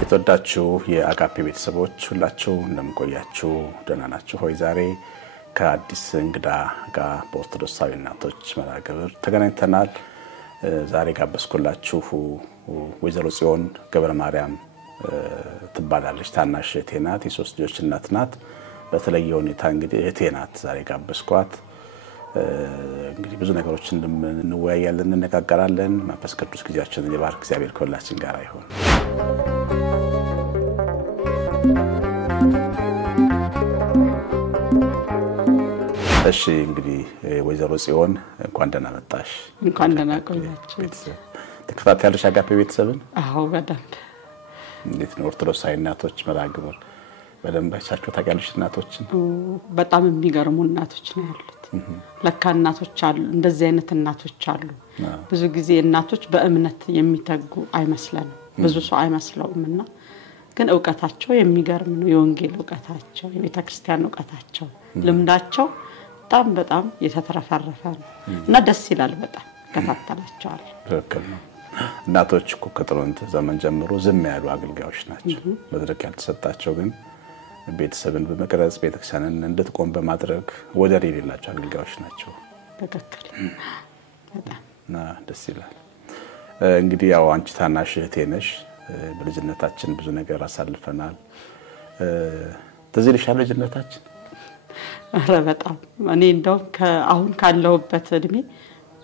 የተወዳችሁ የአጋፔ ቤተሰቦች ሁላችሁ እንደምቆያችሁ ደህና ናችሁ ሆይ? ዛሬ ከአዲስ እንግዳ ጋር በኦርቶዶክሳዊ እናቶች መርሃ ግብር ተገናኝተናል። ዛሬ ጋበዝኩላችሁ ወይዘሮ ጽዮን ገብረ ማርያም ትባላለች። ታናሽ እህቴ ናት። የሶስት ልጆች እናት ናት። በተለየ ሁኔታ እንግዲህ እህቴ ናት ዛሬ ጋበዝኳት። እንግዲህ ብዙ ነገሮችን እንወያያለን፣ እንነጋገራለን። መንፈስ ቅዱስ ጊዜያችንን ይባርክ። እግዚአብሔር ከሁላችን ጋር ይሁን። እሺ እንግዲህ ወይዘሮ ጽዮን እንኳን ደህና መጣሽ። እንኳን ደህና ቆያችሁ። ተከታታያለሽ አጋፔ ቤተሰብን? አዎ በደንብ። እንዴት ነው ኦርቶዶክሳዊ እናቶች መርሃ ግብር በደንብ አይቻችሁ ታውቂያለሽ? እናቶችን በጣም የሚገርሙ እናቶች ነው ያሉት። ለካ እናቶች አሉ፣ እንደዚህ አይነት እናቶች አሉ። ብዙ ጊዜ እናቶች በእምነት የሚተጉ አይመስልም፣ ብዙ ሰው አይመስለውምና ግን ዕውቀታቸው የሚገርም ነው። የወንጌል ዕውቀታቸው፣ የቤተክርስቲያን ዕውቀታቸው፣ ልምዳቸው በጣም የተተረፈረፈ ነው እና ደስ ይላል። በጣም ከተታተላቸዋል። ትክክል ነው። እናቶች እኮ ከጥንት ዘመን ጀምሮ ዝም ያሉ አገልጋዮች ናቸው። መድረክ ያልተሰጣቸው ግን ቤተሰብን በመቅረጽ ቤተክርስቲያንን እንድትቆም በማድረግ ወደር የሌላቸው አገልጋዮች ናቸው። ትክክል። እና ደስ ይላል። እንግዲህ ያው አንቺ ታናሽ እህቴ ነሽ። በልጅነታችን ብዙ ነገር አሳልፈናል። ትዝ ይልሻል ልጅነታችን? አረ በጣም እኔ እንደውም አሁን ካለሁበት እድሜ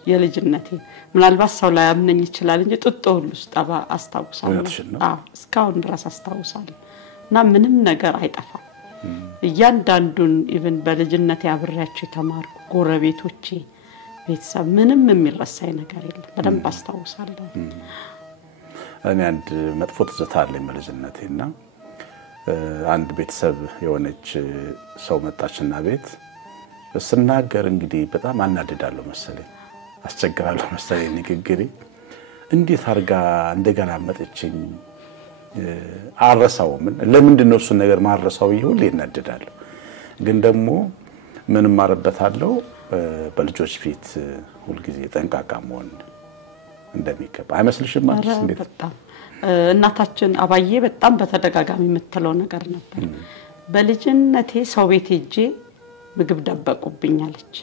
የልጅነቴ ምናልባት ሰው ላይ አምነኝ ይችላል እንጂ ጡጦ ሁሉ ስጠባ አስታውሳለሁ። እስካሁን ድረስ አስታውሳለሁ እና ምንም ነገር አይጠፋም። እያንዳንዱን ኢቭን በልጅነቴ አብሬያቸው ተማርኩ ጎረቤቶቼ ቤተሰብ ምንም የሚረሳኝ ነገር የለም። በደንብ አስታውሳለሁ። እኔ አንድ መጥፎ ትዝታ አለኝ በልጅነቴና አንድ ቤተሰብ የሆነች ሰው መጣችና ቤት ስናገር እንግዲህ በጣም አናድዳለሁ መሰለኝ፣ አስቸግራለሁ መሰለኝ ንግግሬ። እንዴት አርጋ እንደገና መጥቼኝ አረሳውም። ለምንድን ነው እሱ ነገር ማረሳው? ይሁን ለእናድዳለሁ። ግን ደግሞ ምንም ማረበታለሁ በልጆች ፊት ሁሉ ጊዜ ጠንቃቃ መሆን እንደሚገባ አይመስልሽም? ማለት እንዴት በጣም እናታችን አባዬ በጣም በተደጋጋሚ የምትለው ነገር ነበር። በልጅነቴ ሰው ቤት ሄጄ ምግብ ደበቁብኛለች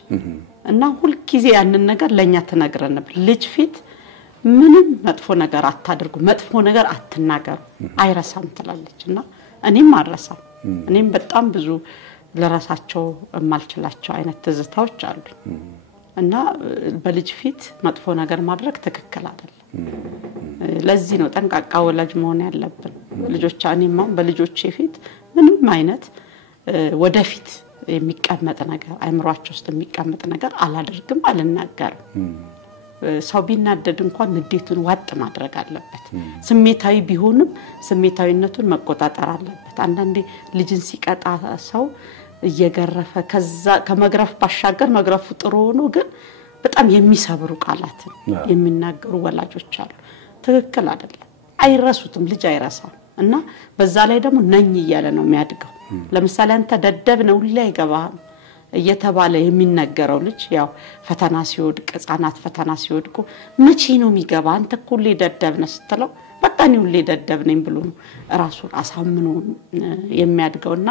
እና ሁሉ ጊዜ ያንን ነገር ለኛ ተነግረን ነበር። ልጅ ፊት ምንም መጥፎ ነገር አታድርጉ፣ መጥፎ ነገር አትናገሩ፣ አይረሳም ትላለችና እኔም አልረሳም። እኔም በጣም ብዙ ለራሳቸው የማልችላቸው አይነት ትዝታዎች አሉ እና በልጅ ፊት መጥፎ ነገር ማድረግ ትክክል አይደለም። ለዚህ ነው ጠንቃቃ ወላጅ መሆን ያለብን። ልጆች እኔማ በልጆቼ ፊት ምንም አይነት ወደፊት የሚቀመጥ ነገር አይምሯቸው ውስጥ የሚቀመጥ ነገር አላደርግም፣ አልናገርም። ሰው ቢናደድ እንኳን ንዴቱን ዋጥ ማድረግ አለበት። ስሜታዊ ቢሆንም ስሜታዊነቱን መቆጣጠር አለበት። አንዳንዴ ልጅን ሲቀጣ ሰው እየገረፈ ከዛ ከመግረፍ ባሻገር መግረፉ ጥሩ ሆኖ ግን በጣም የሚሰብሩ ቃላትን የሚናገሩ ወላጆች አሉ። ትክክል አይደለም። አይረሱትም፣ ልጅ አይረሳም እና በዛ ላይ ደግሞ ነኝ እያለ ነው የሚያድገው። ለምሳሌ አንተ ደደብ ነው ላይ ይገባል እየተባለ የሚነገረው ልጅ ያው ፈተና ሲወድቅ ህፃናት ፈተና ሲወድቁ መቼ ነው የሚገባ? አንተ ሁሌ ደደብ ነህ ስትለው በቃ እኔ ሁሌ ደደብ ነኝ ብሎ ነው ራሱን አሳምኖ የሚያድገውና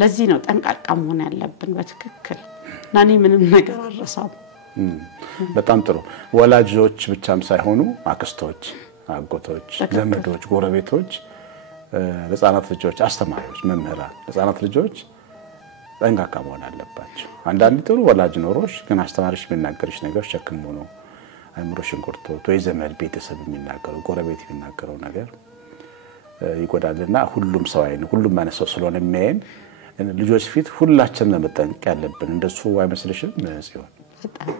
ለዚህ ነው ጠንቃቃ መሆን ያለብን በትክክል። እና እኔ ምንም ነገር አልረሳም። በጣም ጥሩ። ወላጆች ብቻም ሳይሆኑ አክስቶች፣ አጎቶች፣ ዘመዶች፣ ጎረቤቶች፣ ህፃናት ልጆች፣ አስተማሪዎች፣ መምህራን ህፃናት ልጆች ጠንቃቃ መሆን አለባቸው። አንዳንድ ጥሩ ወላጅ ኖሮሽ ግን አስተማሪሽ የሚናገርሽ ነገር ሸክም ሆኖ አይምሮሽን ጎድቶት ወይ ዘመድ ቤተሰብ የሚናገረው ጎረቤት የሚናገረው ነገር ይጎዳልና ሁሉም ሰው አይነ ሁሉም ማነሰው ስለሆነ የሚያየን ልጆች ፊት ሁላችንም ለመጠንቀቅ ያለብን እንደሱ አይመስልሽም? ሲሆን በጣም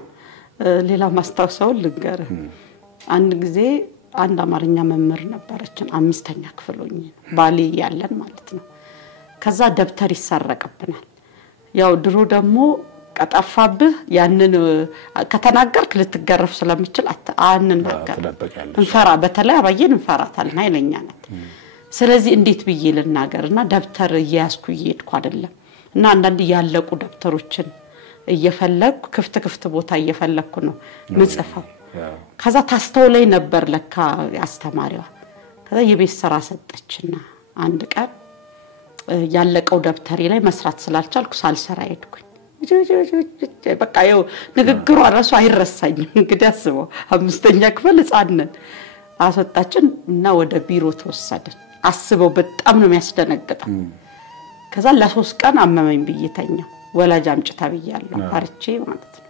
ሌላ ማስተዋወሰው ልንገር። አንድ ጊዜ አንድ አማርኛ መምህር ነበረችን 5ኛ ክፍል ሆኜ ባሊ ያለን ማለት ነው። ከዛ ደብተር ይሰረቅብናል። ያው ድሮ ደግሞ ቀጣፋብህ ያንን ከተናገርክ ልትገረፍ ስለምትችል አንናገር እንፈራ። በተለይ አባዬን እንፈራታለን፣ ኃይለኛ ናት። ስለዚህ እንዴት ብዬ ልናገርና ደብተር እያስኩ እየሄድኩ አይደለም እና አንዳንድ ያለቁ ደብተሮችን እየፈለኩ ክፍት ቦታ እየፈለኩ ነው ምጽፈው ከዛ ታስተውለኝ ነበር ለካ አስተማሪዋ ከዛ የቤት ስራ ሰጠችና አንድ ቀን ያለቀው ደብተሪ ላይ መስራት ስላልቻልኩ ሳልሰራ ሄድኩኝ በቃ ይው ንግግሩ ራሱ አይረሳኝም እንግዲህ አስበው 5ኛ ክፍል ህፃንን አሰጣችን እና ወደ ቢሮ ተወሰደን አስበው በጣም ነው የሚያስደነግጠው ከዛ ለ3 ቀን አመመኝ ብዬተኛው ወላጅ አምጪ ታብያለሁ አርቼ ማለት ነው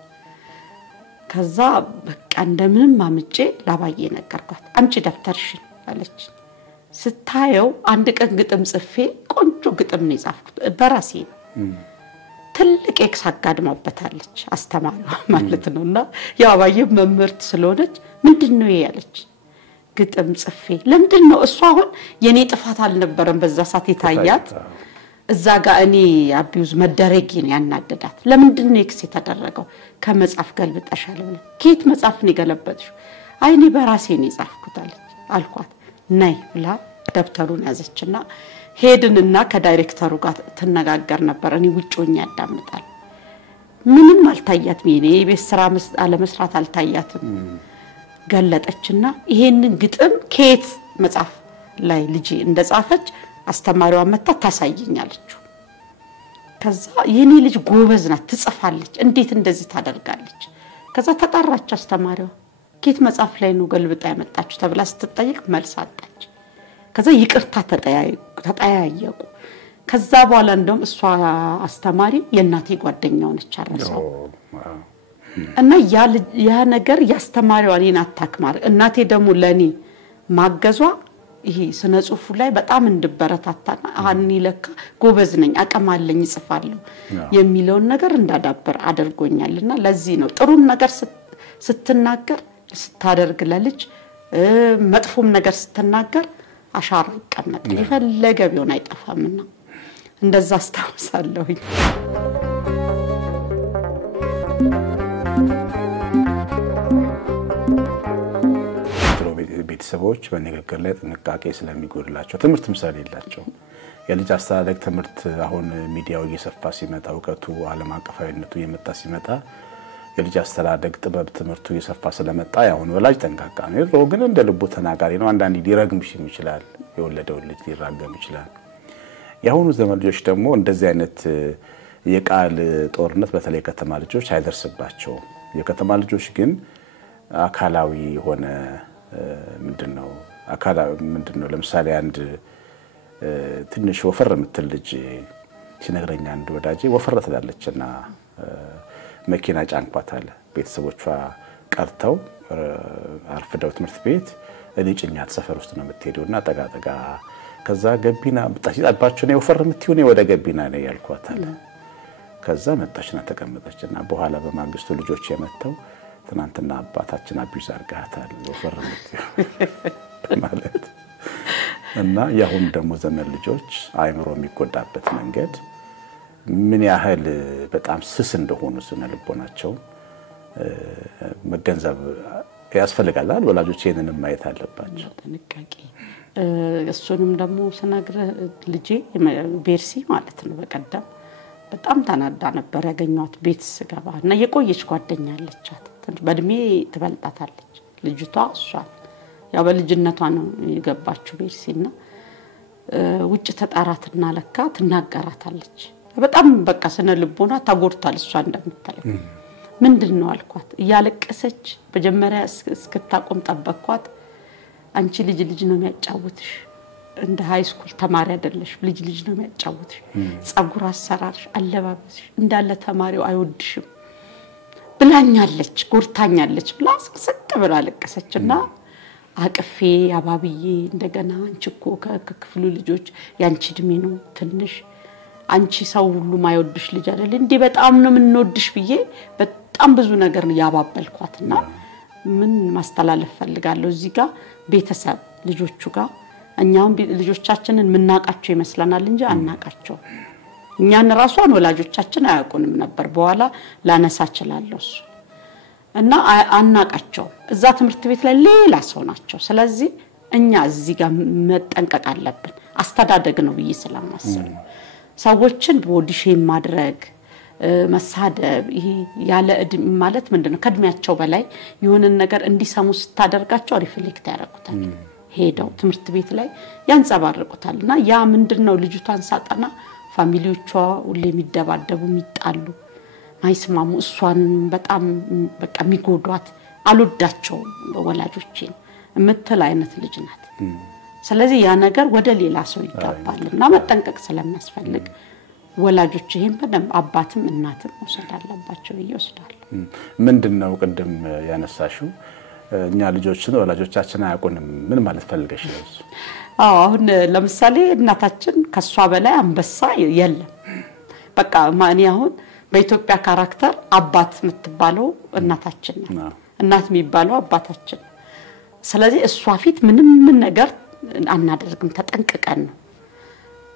ከዛ በቃ እንደምንም አምጬ ላባዬ ነገርኳት አምጪ ደብተርሽን አለች ስታየው አንድ ቀን ግጥም ጽፌ ቆንጆ ግጥም ነው የጻፍኩት በራሴ ትልቅ ኤክስ አጋድማበታለች አስተማሪዋ ማለት ነውና ያው አባዬ መምህርት ስለሆነች ምንድነው ያለች ግጥም ጽፌ ለምንድነው እሷ አሁን የኔ ጥፋት አልነበረም በዛ ሰዓት የታያት እዛ ጋር እኔ አቢዩዝ መደረጊን ያናደዳት ለምንድነው ኤክስ የተደረገው ከመጻፍ ገልብጠሻል ብለ ከየት መጻፍ ነው ገለበጥሽ አይኔ በራሴ ነው የጻፍኩት አልኳት ነይ ብላ ደብተሩን ያዘችና ሄድንና ከዳይሬክተሩ ጋር ተነጋገር ነበር እኔ ውጭ ያዳምጣል ምንም አልታያትም የኔ ቤት ስራ አለመስራት አልታያትም ገለጠችና ይሄንን ግጥም ከየት መጻፍ ላይ ልጅ እንደጻፈች አስተማሪዋ መጣ ታሳየኛለች ከዛ የኔ ልጅ ጎበዝ ናት ትጽፋለች እንዴት እንደዚህ ታደርጋለች ከዛ ተጣራች አስተማሪዋ ከየት መጻፍ ላይ ነው ገልብጣ ያመጣችሁ ተብላ ስትጠይቅ መልስ አጣች ከዛ ይቅርታ ተጠያየቁ ከዛ በኋላ እንደውም እሷ አስተማሪ የናቴ ጓደኛው ነች አረሰው እና ያ ነገር ያስተማሪዋ እኔን አታክማር እናቴ ደግሞ ለኔ ማገዟ ይሄ ስነ ጽሁፉ ላይ በጣም እንድበረታታና አኒ ለካ ጎበዝ ነኝ አቀማለኝ ጽፋለሁ የሚለው ነገር እንዳዳበር አድርጎኛልና ለዚህ ነው ጥሩ ነገር ስትናገር ስታደርግ ለልጅ መጥፎም ነገር ስትናገር አሻራ ይቀመጣል ይፈልገ ቢሆን አይጠፋምና እንደዛ አስተዋውሳለሁኝ ቤተሰቦች በንግግር ላይ ጥንቃቄ ስለሚጎድላቸው ትምህርት ምሳሌ የላቸው የልጅ አስተዳደግ ትምህርት አሁን ሚዲያው እየሰፋ ሲመጣ ወቀቱ ዓለም አቀፋዊነቱ እየመጣ ሲመጣ የልጅ አስተዳደግ ጥበብ ትምህርቱ እየሰፋ ስለመጣ ያሁን ወላጅ ተንካካ ነው ግን እንደ ልቡ ተናጋሪ ነው አንዳንዴ ሊረግምሽ ይችላል የወለደው ልጅ ሊራገም ይችላል ያሁኑ ዘመን ልጆች ደግሞ እንደዚህ አይነት የቃል ጦርነት በተለይ ከተማ ልጆች አይደርስባቸው የከተማ ልጆች ግን አካላዊ ሆነ ምንድነው ለምሳሌ አንድ ትንሽ ወፈር የምትል ልጅ ሲነግረኛ አንድ ወዳጄ ወፈር ትላለችና መኪና ጫንኳታል ቤተሰቦቿ ቀርተው አርፍደው ትምህርት ቤት እኔ ጭኛት ሰፈር ውስጥ ነው የምትሄደውና ጠጋጠጋ ከዛ ገቢና መጣች ነው ወፈር የምትይው ነው ወደ ገቢና ነው ያልኳታል ከዛ መጣችና ተቀመጠችና በኋላ በማግስቱ ልጆች የመተው ትናንትና አባታችን አቢዩዝ አርጋታል ወፈር የምትይው ማለት እና ያሁን ደግሞ ዘመን ልጆች አይምሮ የሚጎዳበት መንገድ ምን ያህል በጣም ስስ እንደሆኑ ስነ ልቦናቸው መገንዘብ ያስፈልጋል ወላጆች ይሄንን ማየት አለባቸው ጥንቃቄ እሱንም ደግሞ ስነግር ልጄ ቤርሲ ማለት ነው በቀደም በጣም ተናዳ ነበር ያገኘዋት ቤት ስገባ እና የቆየች ጓደኛ አለቻት በእድሜ ትበልጣታለች ልጅቷ እሷ ያው በልጅነቷ ነው የገባችው ቤርሲና ውጭ ተጣራትና ለካ ትናገራታለች በጣም በቃ ስነ ልቦና ታጎርታል እሷ እንደምትለው ምንድነው አልኳት ያለቀሰች በመጀመሪያ እስክታቆም ጠበቅኳት አንቺ ልጅ ነው የሚያጫውትሽ እንደ ሃይ ስኩል ተማሪ አይደለሽ ልጅ ነው የሚያጫውትሽ ጸጉር አሰራርሽ አለባበስሽ እንዳለ ተማሪው አይወድሽም ብላኛለች ጎርታኛለች ብላ ስቅ ብላ አለቀሰችና አቅፌ አባብዬ እንደገና አንቺኮ ከክፍሉ ልጆች ያንቺ ድሜ ነው ትንሽ አንቺ ሰው ሁሉ ማይወድሽ ልጅ አይደል እንዴ በጣም ነው ምንወድሽ ብዬ በጣም ብዙ ነገር ያባበልኳትና ምን ማስተላለፍ ፈልጋለሁ እዚህ ጋር ቤተሰብ ልጆቹ ጋር እኛም ልጆቻችንን ምናቃቸው ይመስላናል እንጂ አናቃቸው እኛን ራሷን ወላጆቻችን አያውቁንም ነበር በኋላ ላነሳችላለሁ እና አናቃቸው እዛ ትምህርት ቤት ላይ ሌላ ሰው ናቸው ስለዚህ እኛ እዚህ ጋር መጠንቀቅ አለብን አስተዳደግ ነው ብዬ ስለማስብ ሰዎችን ቦዲሼም ማድረግ መሳደብ ይሄ ያለ እድሜ ማለት ምንድነው ከእድሜያቸው በላይ የሆነ ነገር እንዲሰሙ ስታደርጋቸው ሪፍሌክት ያደርጉታል ሄደው ትምህርት ቤት ላይ ያንጸባርቁታልና ያ ምንድነው ልጅቷን ሳጠና ፋሚሊዎቿ ሁሌ የሚደባደቡ የሚጣሉ ማይስማሙ እሷን በጣም በቃ የሚጎዷት አልወዳቸው ወላጆቼን እምትል አይነት ልጅ ናት ስለዚህ ያ ነገር ወደ ሌላ ሰው ይጋባልና መጠንቀቅ ስለሚያስፈልግ ወላጆች ይሄን በደም አባትም እናትም ወሰድ አለባቸው ይወስዳል ምንድነው ቀደም ያነሳሽው እኛ ልጆችን ወላጆቻችን አያውቁንም ምን ማለት ፈልገሽ ነው አሁን ለምሳሌ እናታችን ከሷ በላይ አንበሳ የለም በቃ ማን ያሁን በኢትዮጵያ ካራክተር አባት የምትባለው እናታችን ነው እናት የሚባለው አባታችን ስለዚህ እሷ ፊት ምንም ነገር አናደርግም ተጠንቅቀን ነው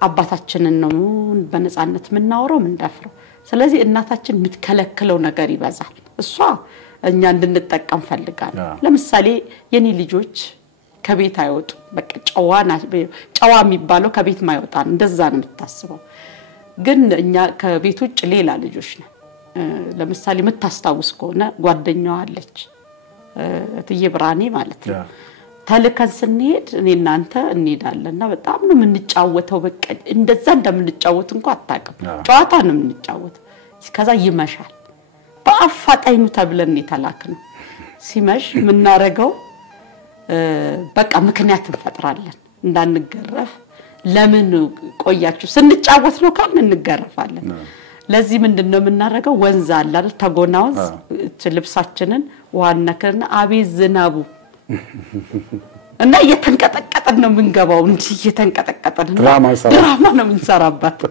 አባታችንን ነው በነጻነት ምናወራው ምንዳፍረው ስለዚህ እናታችን ምትከለክለው ነገር ይበዛል እሷ እኛ እንድንጠቀም ፈልጋለሁ ለምሳሌ የኔ ልጆች ከቤት አይወጡ በቃ ጨዋ የሚባለው ከቤት ማይወጣ እንደዛ ነው የምታስበው ግን እኛ ከቤት ውጭ ሌላ ልጆች ነው ለምሳሌ መታስታውስ ከሆነ ጓደኛዋ አለች እትዬ ብራኔ ማለት ነው ታለከን ስንሄድ እኔና አንተ እንሄዳለንና በጣም ነው የምንጫወተው በቃ እንደዛ እንደምንጫወት እንኳን አታውቅም ጨዋታ ነው የምንጫወት ከዛ ይመሻል በአፋጣኙ ተብለን የተላክነው ሲመሽ ምናረጋው በቃ ምክንያት እንፈጥራለን እንዳንገረፍ ለምን ቆያችሁ ስንጫወት ነው ካልን እንገረፋለን ለዚህ ምንድነው የምናረጋው ወንዝ አለ አይደል ተጎናውዝ ልብሳችንን ዋናከና አቤት ዝናቡ እና እየተንቀጠቀጠን ነው ምንገባው እንጂ እየተንቀጠቀጠን ድራማ ነው ምንሰራባት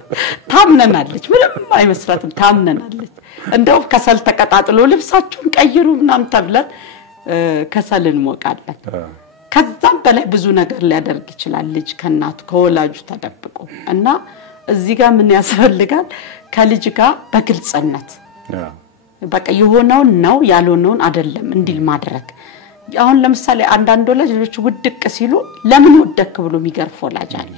ታምነናለች ምንም አይመስላትም ታምነናለች እንደው ከሰል ተቀጣጥሎ ልብሳችሁን ቀይሩ ምናምን ተብለን ከሰልን ሞቃለን ከዛም በላይ ብዙ ነገር ሊያደርግ ይችላል ልጅ ከናቱ ከወላጁ ተደብቆ እና እዚህ ጋር ምን ያስፈልጋል ከልጅ ጋር በግልጽነት በቃ የሆነው ነው ያልሆነውን አይደለም እንዲል ማድረግ አሁን ለምሳሌ አንዳንድ ወላጆች ውድቅ ሲሉ ለምን ወደክ ብሎ የሚገርፍ ወላጅ አለ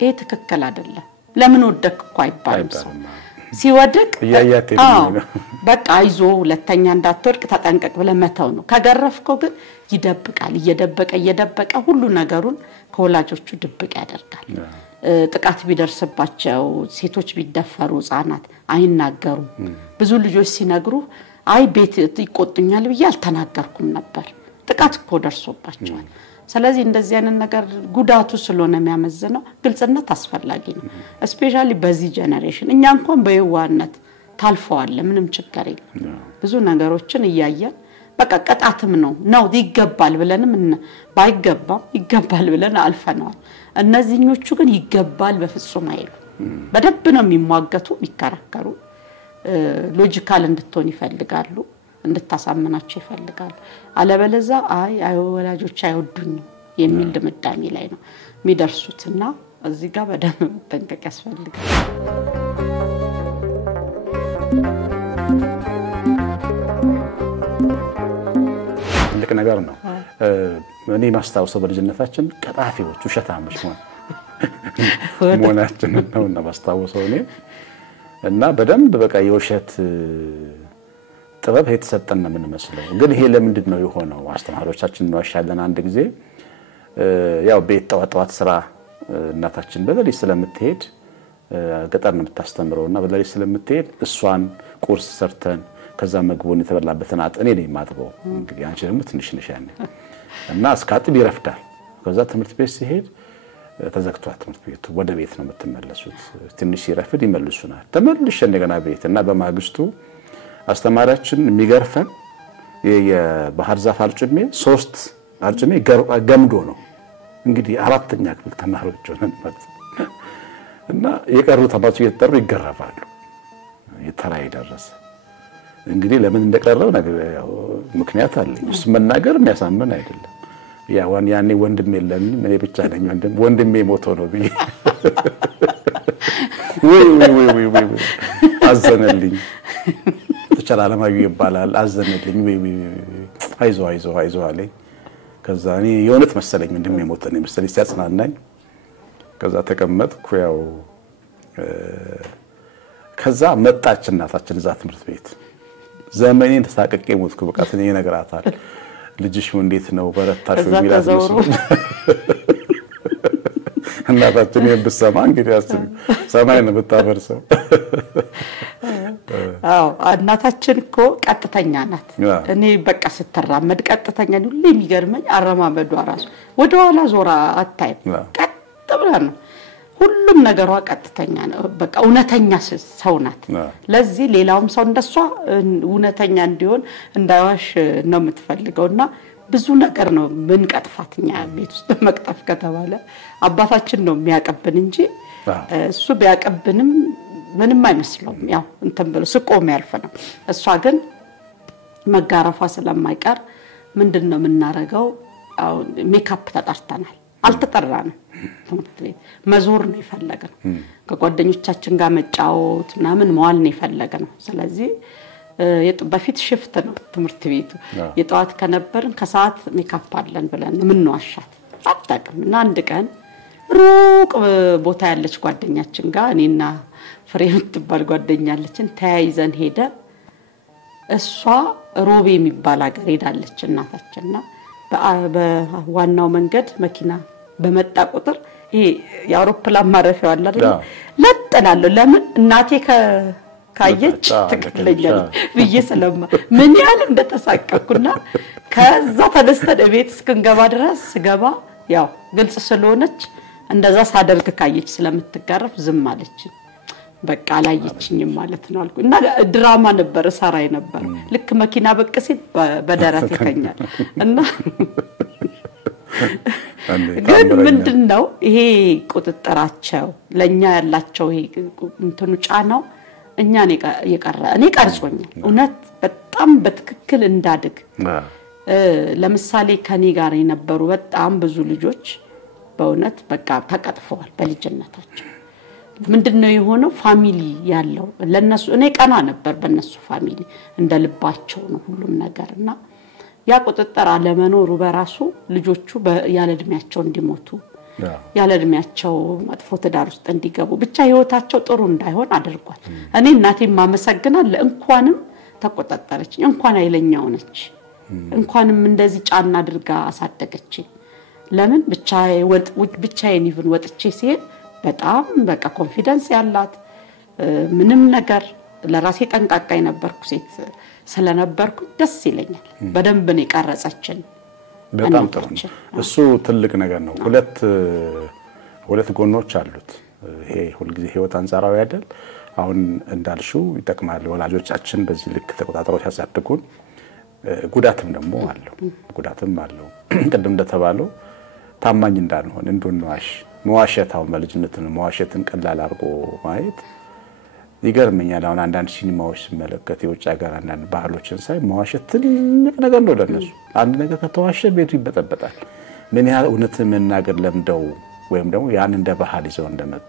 ይሄ ትክክል አይደለም ለምን ወደክ እኮ አይባልም ሲወድቅ በቃ አይዞ ሁለተኛ እንዳትወድቅ ተጠንቀቅ ብለ መተው ነው ከገረፍከው ግን ይደብቃል እየደበቀ ሁሉ ነገሩን ከወላጆቹ ድብቅ ያደርጋል ጥቃት ቢደርስባቸው ሴቶች ቢደፈሩ ህፃናት አይናገሩም ብዙ ልጆች ሲነግሩ አይ ቤት ይቆጡኛል ብዬ አልተናገርኩም ነበር ጥቃት እኮ ደርሶባቸዋል ስለዚህ እንደዚህ አይነት ነገር ጉዳቱ ስለሆነ የሚያመዝነው ግልጽነት አስፈላጊ ነው ስፔሻሊ በዚህ ጄነሬሽን እኛ እንኳን በየዋነት ታልፈዋል ምንም ችግር የለም ብዙ ነገሮችን እያየን በቃ ቀጣትም ነው ይገባል ብለንም ባይገባም ይገባል ብለን አልፈናል እነዚህኞቹ ግን ይገባል በፍጹም አይሉ በደብ ነው የሚሟገቱ የሚከራከሩ ሎጂካል እንድትሆን ይፈልጋሉ እንድታሳመናቸው ይፈልጋሉ አለበለዛ አይ ወላጆች አይወዱኝ የሚል ድምዳሜ ላይ ነው የሚደርሱትና እዚህ ጋር በደም መጠንቀቅ ያስፈልጋል ትልቅ ነገር ነው እኔ ማስታወሰው በልጅነታችን ቀጣፊዎች ውሸታሞች ሞናችን ነውና ማስታወሰው እኔ እና በደንብ በቃ የውሸት ጥበብ የተሰጠን ነው የምንመስለው ግን ይሄ ለምንድን ነው የሆነው አስተማሪዎቻችን ነው ያሻለን አንድ ጊዜ ያው ቤት ተዋጣዋት ስራ እናታችን በለሊት ስለምትሄድ ገጠር ነው የምታስተምረውና በለሊት ስለምትሄድ እሷን ቁርስ ሰርተን ከዛ ምግቡን የተበላበትን አጥኔ ነው የማጥበው እንግዲህ አንቺ ደግሞ ትንሽ ነሽ ያኔ እና እስካጥብ ይረፍዳል ከዛ ትምህርት ቤት ሲሄድ ተዘግቷል ትምህርት ቤቱ ወደ ቤት ነው የምትመለሱት ትንሽ ይረፍድ ይመልሱናል ተመልሽ እንደገና ቤት እና በማግስቱ አስተማሪያችን የሚገርፈን የባህር ዛፍ አርጭሜ 3 አርጭሜ ገምዶ ነው እንግዲህ አራተኛ ክፍል ተማሪዎች ሆነን ማለት እና የቀሩ ተማሪዎች እየተጠሩ ይገረፋሉ የተራይ ደረሰ እንግዲህ ለምን እንደቀረው ነገር ያው ምክንያት አለኝ እሱ መናገር የሚያሳምን አይደለም ያኔ ወንድም የለኝም እኔ ብቻ ነኝ ወንድሜ ሞቶ ነው ብዬ ወይ አዘነልኝ ተቻላለማዩ ይባላል አዘነልኝ ወይ አይዞ አለኝ ከዛ እኔ የሆነት መሰለኝ ወንድሜ ሞቶ ነው መሰለኝ ሲያጽናናኝ ከዛ ተቀመጥኩ ያው ከዛ መጣች እናታችን እዛ ትምህርት ቤት ዘመኔን ተሳቀቄ ሞትኩ በቃ እኔ ነገራታል ልጅሽ እንዴት ነው በረታሽ የሚላት ነው እናታችን የብሰማ እንግዲህ አስቢ ሰማይ ነው በታበርሰው እናታችን እኮ ቀጥተኛ ናት እኔ በቃ ስትራመድ ቀጥተኛ ነው ሁሌ የሚገርመኝ አረማመዷ ራሱ ወደ ኋላ ዞራ አታይም ቀጥ ብላ ነው ሁሉም ነገሯ ቀጥተኛ ነው በቃ እውነተኛ ሰው ናት ለዚህ ሌላውም ሰው እንደሷ እውነተኛ እንዲሆን እንዳይዋሽ ነው የምትፈልገውና ብዙ ነገር ነው ምን ቀጥፋትኛ ቤት ውስጥ መቅጠፍ ከተባለ አባታችን ነው የሚያቀብን እንጂ እሱ ቢያቀብንም ምንም አይመስለውም ያው እንትን ብሎ ስቆም ያልፈ ነው እሷ ግን መጋረፋ ስለማይቀር ምንድነው የምናረጋው አው ሜካፕ ተጣርተናል አልተጠራንም ትምህርት ቤት መዞር ነው ይፈልጋል ከጓደኞቻችን ጋር መጫወት ምናምን መዋል ነው ይፈልጋል ስለዚህ በፊት ሽፍት ነው ትምህርት ቤቱ የጧት ከነበርን ከሰዓት ሜካፕ አለን ብለን ምን ነው አሻት አጣቀምና አንድ ቀን ሩቅ ቦታ ያለች ጓደኛችን ጋር እኔና ፍሬህት ትባል ጓደኛለችን ተያይዘን ሄደ እሷ ሮቤ የሚባል ሀገር ሄዳለች እናታችንና በዋናው መንገድ መኪና በመጣ ቁጥር ይሄ የአውሮፕላን ማረፊያው አለ አይደል ለጥላለሁ ለምን እናቴ ካየች ተከለኛል ብዬ ሰለማ ምን ያህል እንደተሳቀቅኩና ከዛ ተነስተን ቤት እስክንገባ ድረስ ገባ ያው ግልጽ ስለሆነች እንደዛ ሳደርግ ካየች ስለምትጋረፍ ዝም አለች በቃ አላየችኝም ማለት ነው አልኩ እና ድራማ ነበር ሰራይ ነበር ልክ መኪና በቅሲት በደረት ይተኛል እና ግን ምንድነው ይሄ ቁጥጥራቸው ለኛ ያላቸው ይሄ እንትኑ ጫናው እኛን የቀረ እኔ ቀርጾኛል እውነት በጣም በትክክል እንዳድግ ለምሳሌ ከኔ ጋር የነበሩ በጣም ብዙ ልጆች በእውነት በቃ ተቀጥፈዋል በልጅነታቸው ምንድነው የሆነው ፋሚሊ ያለው ለነሱ እኔ ቀና ነበር በነሱ ፋሚሊ እንደልባቸው ነው ሁሉም ነገርና ያ ቁጥጥር አለመኖሩ በራሱ ልጆቹ ያለ እድሜያቸው እንዲሞቱ ያለ እድሜያቸው መጥፎ ትዳር ውስጥ እንዲገቡ ብቻ ህይወታቸው ጥሩ እንዳይሆን አድርጓል እኔ እናቴን ማመሰግናል እንኳንም ተቆጣጣረችኝ እንኳን አይለኛው ነች እንኳንም እንደዚህ ጫና አድርጋ አሳደገች ለምን ብቻዬን ኢቭን ወጥቼ ሲሄድ በጣም በቃ ኮንፊደንስ ያላት ምንም ነገር ለራሴ ጠንቃቃይ ነበርኩ ሴት ስለነበርኩ ደስ ይለኛል በደንብ ነው የቀረጸችን በጣም ጥሩ እሱ ትልቅ ነገር ነው ሁለት ጎኖች አሉት ይሄ ሁሉ ጊዜ ህይወት አንጻራዊ አይደል አሁን እንዳልሽው ይተክማል ወላጆቻችን በዚህ ልክ ተቆጣጣሪዎች ያሳድጉን ጉዳትም ደግሞ አለው ቅድም እንደተባለው ታማኝ እንዳንሆን እንደሆነዋሽ መዋሸታው በልጅነትን መዋሸትን ቀላል አርጎ ማየት ይገርመኛል አሁን አንዳንድ ሲኒማዎች ሲመለከት የውጭ ሀገር አንዳንድ ባህሎችን ሳይ መዋሸት ትልቅ ነገር ነው ለነሱ አንድ ነገር ከተዋሸ ቤቱ ይበጠበጣል ምን ያህል እውነት መናገር ለምደው ወይም ደግሞ ያን እንደ ባህል ይዘው እንደመጡ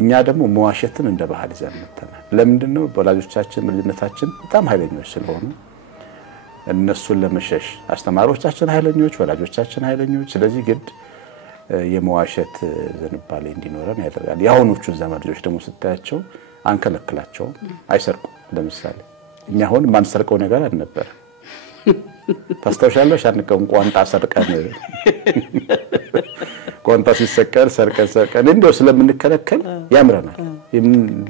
እኛ ደግሞ መዋሸትን እንደ ባህል ይዘን መተናል ለምንድነው ወላጆቻችን በልጅነታችን በጣም ኃይለኞች ስለሆኑ እነሱን ለመሸሽ አስተማሪዎቻችን ኃይለኞች ወላጆቻችን ኃይለኞች ስለዚህ ግድ የመዋሸት ዝንባሌ እንዲኖረን ያደርጋል ያሁኖቹ ዘመን ልጆች ደግሞ ስታያቸው አንከለክላቸው አይሰርቁ ለምሳሌ እኛ አሁን ማን ሰርቀው ነገር አልነበር ታስተውሻለሽ አንቀም ቋንጣ ሰርቀን ቋንጣ ሲሰቀል ሰርቀን እንደው ስለምንከለከል ያምረናል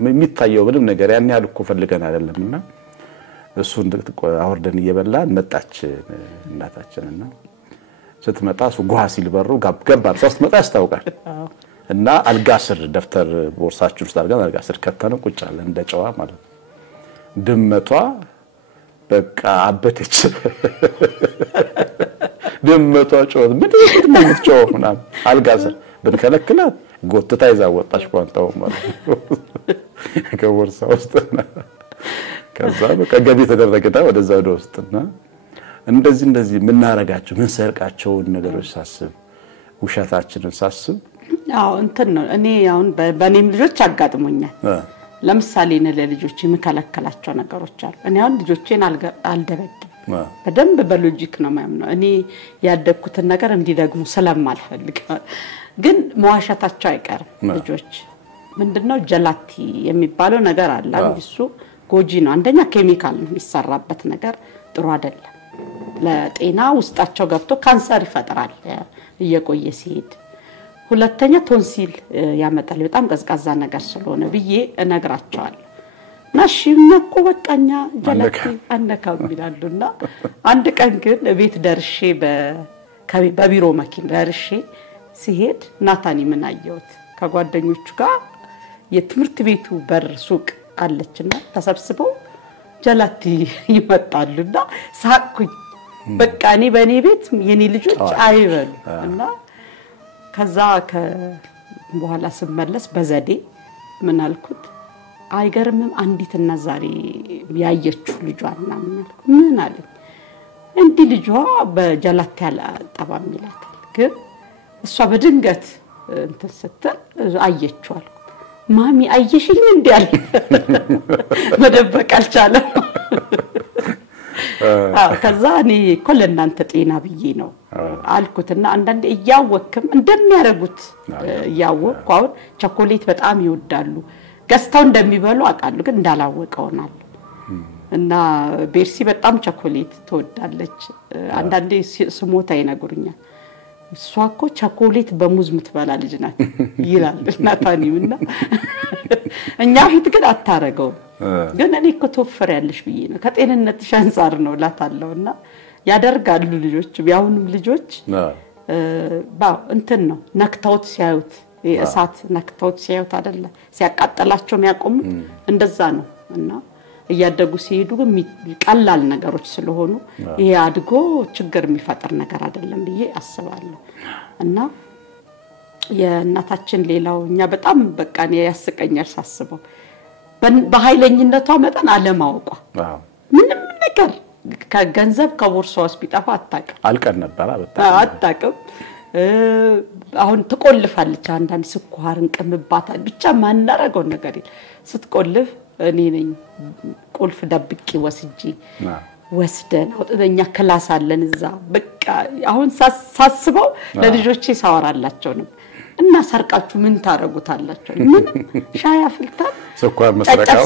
የሚታየው ምንም ነገር ያን ያህል እኮ ፈልገን አይደለምና እሱ አወርደን እየበላን መጣች እናታችንና ስትመጣ ጓ ሲል በሩ ገባር ሶስት መጣ ያስታውቃል እና አልጋስር ደፍተር ቦርሳችን ውስጥ አድርገን አልጋስር ከተነ ቁጭ አለ እንደ ጨዋ ማለት ድመቷ በቃ አበተች ድመቷ ጮት ምን ምትጮህና አልጋስር ብንከለክላት ጎትታ ይዛ ወጣች ቋንጣው ማለት ከቦርሳ ውስጥ ከዛ በቃ ገቢ ተደረገታ ወደዛ ወደውስጥና እንደዚህ ምናረጋቸው ምን ሰርቃቸው ነገሮች ሳስብ ውሸታችንን ሳስብ አዎ እንትን ነው እኔ አሁን በኔም ልጆች አጋጥሞኛል ለምሳሌ ለልጆች የምከለከላቸው ነገሮች አሉ እኔ አሁን ልጆቼን አልደበድም በደንብ በሎጂክ ነው ማምነው እኔ ያደግኩትን ነገር እንዲደግሙ ስለማልፈልግ ግን መዋሸታቸው አይቀርም ልጆች ምንድነው ጀላቲ የሚባለው ነገር አለ እሱ ጎጂ ነው አንደኛ ኬሚካል የሚሰራበት ነገር ጥሩ አይደለም ለጤና ውስጣቸው ገብቶ ካንሰር ይፈጥራል እየቆየ ሲሄድ ሁለተኛ ቶንሲል ያመጣል በጣም ቀዝቃዛ ነገር ስለሆነ ብዬ እነግራቸዋለሁ ናሽምነኮ በቃኛ ጀላቲ አንደካው ይላሉና አንድ ቀን ግን ቤት ደርሼ በቢሮ መኪና ደርሼ ሲሄድ ናታኒ ምን አየሁት ከጓደኞቹ ጋር የትምህርት ቤቱ በር ሱቅ አለችና ተሰብስበው ጀላቲ ይመጣሉና ሳቅኩኝ በቃ እኔ በኔ ቤት የኔ ልጆች አይበሉ እና ከዛ በኋላ ስመለስ በዘዴ ምን አልኩት አይገርምም አንዲት እና ዛሬ ያየችው ልጇና ምን አለ እንዲ ልጇ በጀላቲ ያለ ጠባም ይላታል ግን እሷ በድንገት እንትን ስትል አየችው አልኩ ማሚ አየሽኝ እንዴ አለ መደበቅ አልቻለም ከዛ እኔ ኮለናንተ ጤና ብዬ ነው አልኩትና አንዳንዴ ያወክም እንደሚያረጉት ያወቅው ቸኮሌት በጣም ይወዳሉ ገስታው እንደሚበሉ አቃሉ ግን እንዳላወቀውናል እና ቤርሲ በጣም ቸኮሌት ተወዳለች አንዳንዴ ስሞታ ይነግሩኛል እሷኮ ቸኮሌት በሙዝ ምትበላ ልጅ ናት ይላል ናታኒውና እኛ ፊት ግን አታረገው ግን እኔ እኮ ተወፈር ያለሽ ብዬ ነው ከጤንነትሽ አንፃር ነው ላታለውና ያደርጋሉ ልጆች ያውንም ልጆች ባው እንትን ነው ነክታውት ሲያዩት የእሳት ነክታውት ሲያዩት አይደለ ሲያቃጠላቸው የሚያቆሙት እንደዛ ነው እና እያደጉ ሲሄዱ ግን ቀላል ነገሮች ስለሆኑ ይሄ አድጎ ችግር የሚፈጥር ነገር አይደለም ብዬ አስባለሁ እና የእናታችን ሌላው እኛ በጣም በቃ ነው ያስቀኛል ሳስበው በኃይለኝነቷ መጠን አለማውቋ ምንም ነገር ከገንዘብ ከቦርሳው ቢጠፋ አልቀን ነበር አጣቀም አሁን ተቆልፋለች አንዳንድ ስኳርን ቀምባታል ብቻ ማናረገው ነገር ስትቆልፍ እኔ ነኝ ቁልፍ ደብቂ ወስጂ ወስደን ወጥተኛ ክላስ አለን እዛ በቃ አሁን ሳስበው ለልጆቼ ሳወራላቸው ነው እና ሰርቃችሁ ምን ታረጉታላችሁ ምን ሻይ አፍልታ ስኳር መስረቃው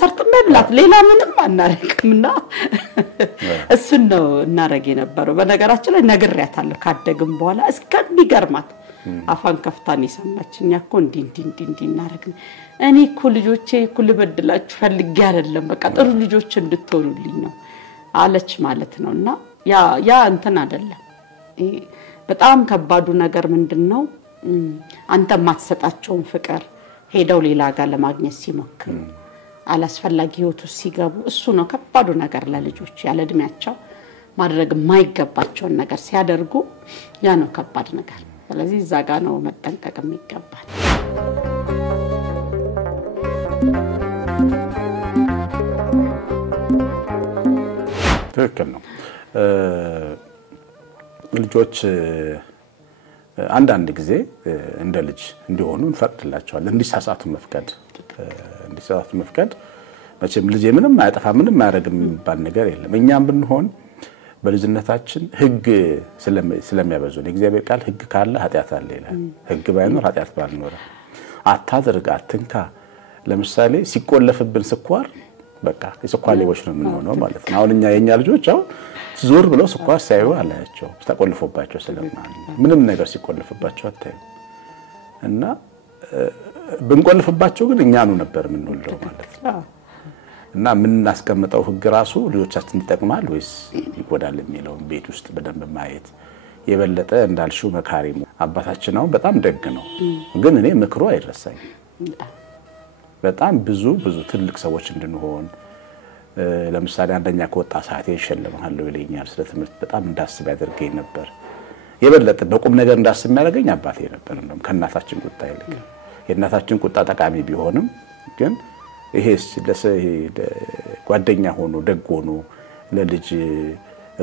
ሰርጥ መብላት ሌላ ምንም አናረግምና እሱ ነው እናረግ የነበረው በነገራችን ላይ ነግሬያታለሁ ካደግም በኋላ እስከሚገርማት አፋን ከፍታን ይሰማችኛኮ እንዲ እናረግ እኔ እኮ ልጆቼ ኩል በድላችሁ ፈልጌ አይደለም በቃ ጥሩ ልጆች እንድትሆኑልኝ ነው አለች ማለት ነውና ያ እንትን አይደለም በጣም ከባዱ ነገር ምንድነው አንተ ማትሰጣቸውን ፍቅር ሄደው ሌላ ጋር ለማግኘት ሲሞክሩ አላስፈላጊ ህይወቱ ሲገቡ እሱ ነው ከባዱ ነገር ለልጆች ያለ እድሜያቸው ማድረግ የማይገባቸው ነገር ሲያደርጉ ያ ነው ከባድ ነገር ስለዚህ እዛ ጋር ነው መጠንቀቅ የሚገባል ትክክል ነው ልጆች አንዳንድ ጊዜ እንደ ልጅ እንዲሆኑ እንፈቅድላቸዋለን እንዲሳሳቱ መፍቀድ መቼም ልጅ ምንም አያጠፋ ምንም አያረግም የሚባል ነገር የለም እኛም ብንሆን በልጅነታችን ህግ ስለሚያበዙ የእግዚአብሔር ቃል ህግ ካለ ኃጢአት አለ ይላል ህግ ባይኖር ኃጢአት ባልኖር አታድርግ አትንካ ለምሳሌ ሲቆለፍብን ስኳር በቃ የስኳር ሌቦች ነው የምንሆነው ማለት ነው አሁን የኛ ልጆች አሁን ዞር ብለው ስኳር ሳይዩ አላያቸው ተቆልፎባቸው ስለማን ምንም ነገር ሲቆልፍባቸው አታዩ እና ብንቆልፍባቸው ግን እኛኑ ነበር የምንወልደው ማለት ነው እና ምን እናስቀምጠው ህግ ራሱ ልጆቻችን ይጠቅማል ወይስ ይጎዳል የሚለው ቤት ውስጥ በደንብ ማየት የበለጠ እንዳልሽው መካሪ አባታችን ነው በጣም ደግ ነው ግን እኔ ምክሩ አይረሳኝ በጣም ብዙ ትልቅ ሰዎች እንድንሆን ለምሳሌ አንደኛ ከወጣ ሰዓት ይሸለማለሁ ይለኛል ስለ ትምህርት በጣም እንዳስብ ያደርገኝ ነበር የበለጠ በቁም ነገር እንዳስብ የሚያደርገኝ አባቴ ነበር እንደም ከናታችን ቁጣ ይልቅ የናታችን ቁጣ ጠቃሚ ቢሆንም ግን ይሄስ ጓደኛ ሆኖ ደግ ሆኖ ለልጅ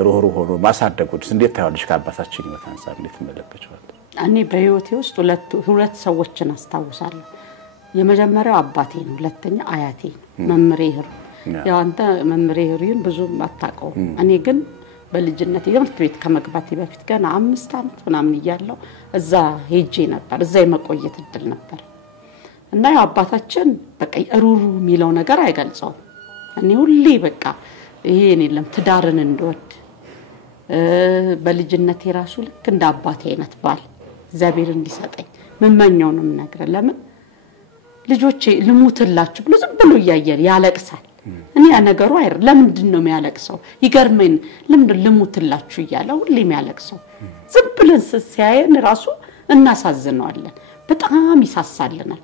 ሮሮ ሆኖ ማሳደጉት እንዴት ታያለሽ ከአባታችን ህይወት አንፃር እንዴት መለከቻለሽ እኔ በህይወቴ ውስጥ ሁለት ሰዎችን አስታውሳለሁ የመጀመሪያው አባቴ ነው ሁለተኛ አያቴ መምሬ ያው አንተ መምሬ ሪን ብዙ አታውቀው እኔ ግን በልጅነቴ ትምህርት ቤት ከመግባቴ በፊት ገና 5 አመት ምናምን እያለሁ እዛ ሄጄ ነበር እዛ የመቆየት እድል ነበር እና ያው አባታችን በቃ ሩሩ የሚለው ነገር አይገልጸው እኔ ሁሌ በቃ ይሄ የለም ትዳርን እንደወድ በልጅነቴ ራሱ ልክ እንደ አባቴ አይነት ባል እግዚአብሔር እንዲሰጠኝ ምንመኛውንም ነገር ለምን ልጆቼ ልሙትላችሁ ብሎ ዝም ብሎ ያለቅሳል እኔ ያ ነገሩ አይደል ለምንድን ነው የሚያለቅሰው ይገርመኝ ለምንድን ልሙትላችሁ ይያለ ሁሌ የሚያለቅሰው ዝም ብለን ሲያየን ራሱ እናሳዝነዋለን በጣም ይሳሳልናል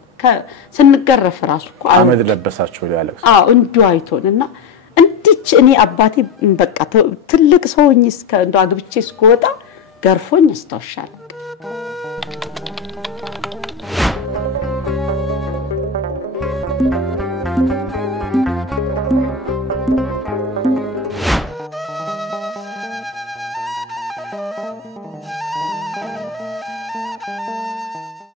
ስንገረፍ ራሱ አመድ ለበሳችሁ ያለቅስ እንዲው አይቶንና እንድች እኔ አባቴ በቃ ትልቅ ሰውኝ እስከ አግብቼ እስከወጣ ገርፎኝ አስተውሻለሁ